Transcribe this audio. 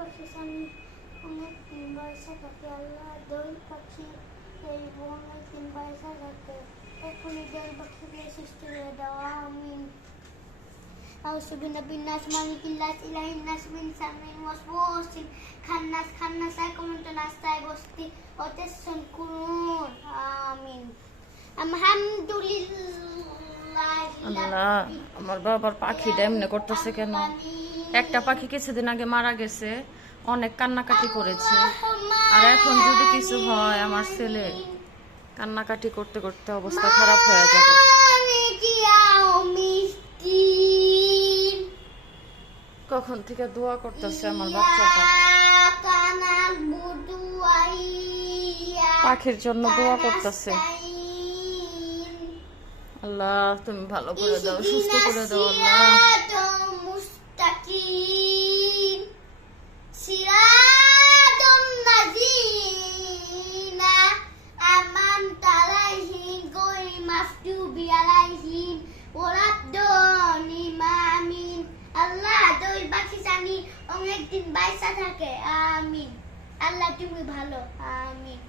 পাখি জানি অনেক দিন বয়সে থাকে আল্লাহ দোল পাখি এই অনেক দিন বয়সে থাকে এখনই দোল পাখিকে সৃষ্টি করে দেওয়া আমিন আউসুবিনা বিন্নাস মালিকিল্লাস ইলাহিন্নাস মিন শাররিল ওয়াসওয়াসিল খান্নাস আকুমুন্টু নাস্তায় বস্তি ওয়াতাসসুন কুরুন আমিন আলহামদুলিল্লাহ আল্লাহ আমার বাবার পাখিটা এমনি করতেছে কেন? একটা পাখি কিছুদিন আগে মারা গেছে, অনেক কান্নাকাটি করেছে, আর এখন যদি কিছু হয় আমার ছেলে কান্নাকাটি করতে করতে অবস্থা খারাপ হয়ে যাবে। কখন থেকে দোয়া করতেছে আমার বাচ্চাটা, পাখির জন্য দোয়া করতেছে। আল্লাহ তুমি ভালো করে দাও, সুস্থ করে দাও আল্লাহ। আল্লাহ দোল পাখি জানি অনেকদিন বাইসা থাকে আমিন। আল্লাহ তুমি ভালো আমিন।